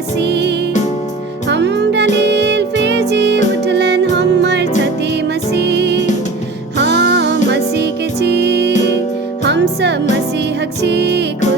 मसीह हमरा लेल फेर जी उठलन हमर छथि मसीह। हाँ मसीह के छी हम सब मसीहक छी।